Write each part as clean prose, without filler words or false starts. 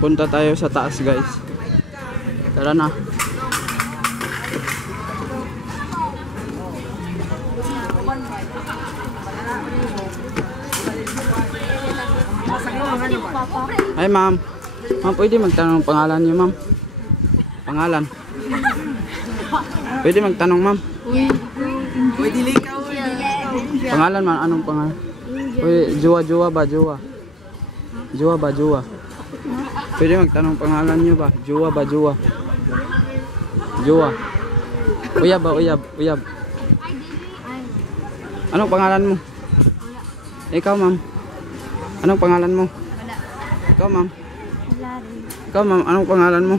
Punta tayo sa taas, guys. Tara na. Ay, ma'am. Ma'am, pwede magtanong pangalan niyo, ma'am? Pangalan. Pwede magtanong, ma'am? Pwede likaw. Pangalan, ma'am. Anong pangalan? Pwede, Jowa ba? Jowa ba? Pwede magtanong pangalan niyo ba? Jowa ba? Jowa. Uyab ba? Uyab. Anong pangalan mo? Ikaw, ma'am. Anong pangalan mo? Ikaw, ma'am. Ikaw, ma'am. Anong pangalan mo?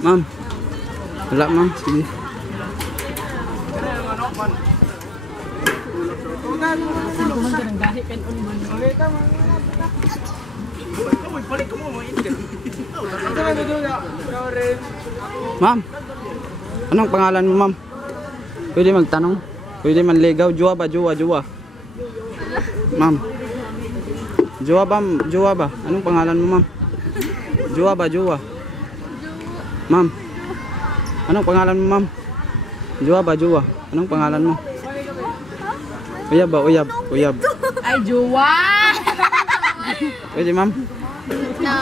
Ma'am. Wala, ma'am. Sige. Ma'am. Anong pangalan mo, ma'am? Pwede magtanong? Pwede manligaw? Jowa ba? Jowa. Ma'am. Jowa ba? Anong pangalan mo, ma'am? Jowa ba? Ma'am. Anong pangalan mo, ma'am? Jowa ba? Anong pangalan mo? Uyab ba? Uyab. Ay, jowa! Pwede, ma'am? No,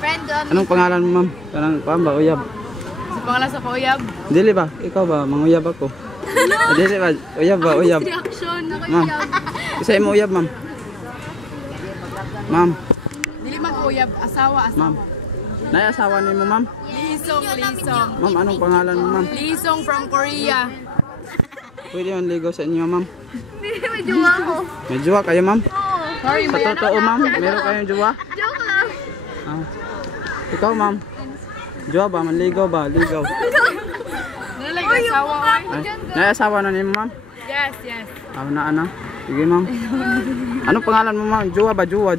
friend on. Anong pangalan mo, ma'am? Parang paan ba? Uyab. Sa pangalan sa kauyab? Dili ba? Ikaw ba? Manguyab ako. Dili ba? Uyab ba? Uyab. Reaction, ako Ma'am. Isa mo uyab, ma'am. Ma'am. Dili mag-uyab, asawa. Ma'am. Nay asawa ni mo, ma'am? Lisong. Ma'am, anong pangalan mo, ma'am? Lisong from Korea. Pwede man ligaw sa inyo, ma'am? May jowa ko. May jowa kayo, ma'am? Sorry, Sa totoo, ma'am? Meron kayong jowa? Joke lang. Ah. Ikaw, ma'am? Jowa ba? Manligaw ba? Ligaw. Nalag asawa ko. Ay, nay asawa na ni mo, ma'am? Yes. Ana. Sige, ma'am. Anong pangalan mo, ma'am? Jowa ba? Jowa.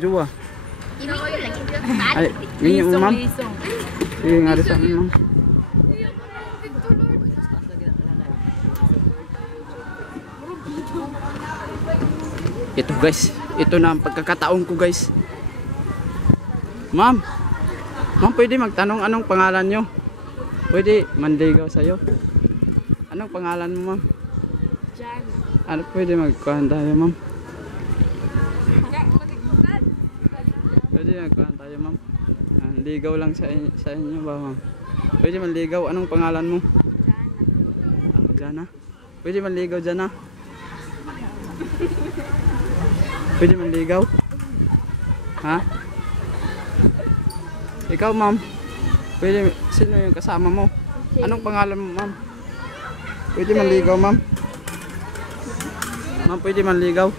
Ay, ganyan mo, ma'am? Lisong. Sige, nga rin sa amin, ma'am. Ito, guys. Ito na ang pagkakataon ko, guys. Ma'am. Ma'am, pwede magtanong anong pangalan nyo? Pwede manligaw sa'yo. Anong pangalan mo, ma'am? Jan. Ano, pwede magkuhan tayo, ma'am? Pwede magkuhan tayo, ma'am? Ligaw lang sa inyo ba, ma'am? Pwede manligaw. Anong pangalan mo? Jana. Pwede manligaw, Jana. Pwede manligaw? Ha? Ikaw, ma'am? Pwede, sino yung kasama mo? Anong pangalan mo, ma'am? Pwede manligaw, ma'am? Ma'am, pwede manligaw?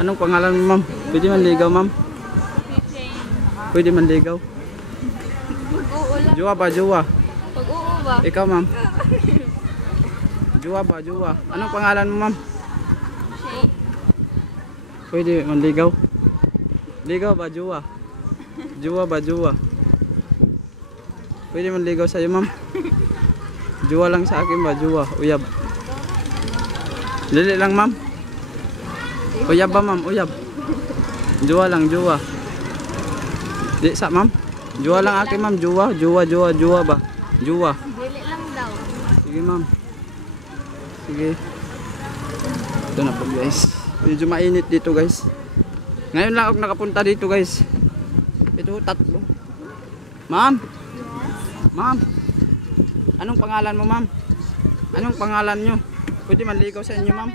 Anong pangalan mo, ma'am? Pwede manligaw, ma'am? Pwede manligaw? Jowa ba? Pag-uo ba? Ikaw, ma'am? Jowa ba? Anong pangalan mo, ma'am? Pwede manligaw? Ligaw ba? Jowa ba? Pwede manligaw sa'yo, ma'am? Jowa lang sa akin ba? Uyab. Dili lang, ma'am. Uyab ba, ma'am? Uyab. Jowa lang. Di sa, ma'am? Jowa lang akin, ma'am. Jowa ba? Jowa. Dili lang daw. Sige, ma'am. Sige. Ito na po, guys. Medyo mainit dito, guys. Ngayon lang ako nakapunta dito, guys. Ito, tatlo. Ma'am. Ma'am. Anong pangalan mo, ma'am? Anong pangalan nyo? Pwede manligaw sa inyo, ma'am?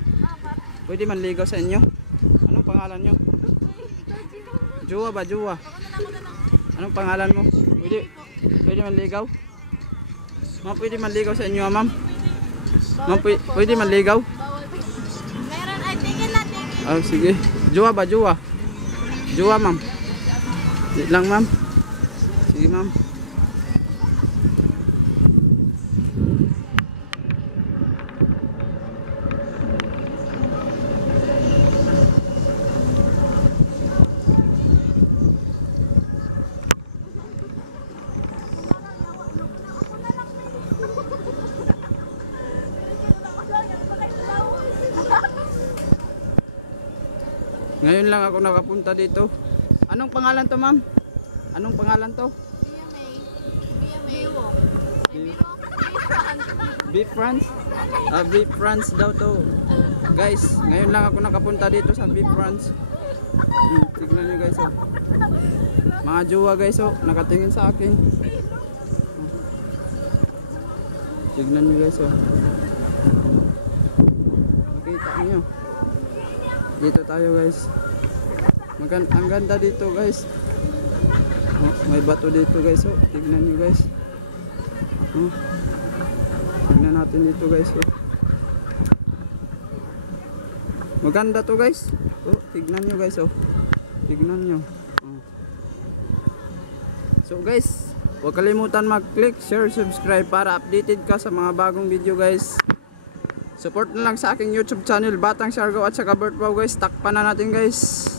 Pwede manligaw sa inyo? Anong pangalan nyo? Jowa ba? Anong pangalan mo? Pwede manligaw? Ma'am, pwede manligaw sa inyo, ma'am? Ma'am, pwede manligaw? Meron, ay tingin na. Oh, sige. Jowa ba? Jowa, ma'am. Di lang, ma'am. Sige, ma'am. Ngayon lang ako nakapunta dito. Anong pangalan to, ma'am? Anong pangalan to? BMA. Biwok. Bi- Biwok. Beef France? Beef France daw to. Guys, ngayon lang ako nakapunta dito sa Beef France. Tignan nyo guys oh. Mga jowa guys oh, nakatingin sa akin. Tignan nyo guys oh. Makita nyo. Dito tayo guys. Ang ganda dito guys. Oh, may bato dito guys oh. Tignan nyo guys. Oh. Tignan natin dito guys oh. Maganda to guys. Oh, tignan nyo guys oh. Tignan nyo. Oh. So guys, huwag kalimutan mag-click, share, subscribe para updated ka sa mga bagong video guys. Support na lang sa aking YouTube channel Batang Siargao at saka Bert Wow guys. Takpan na natin guys.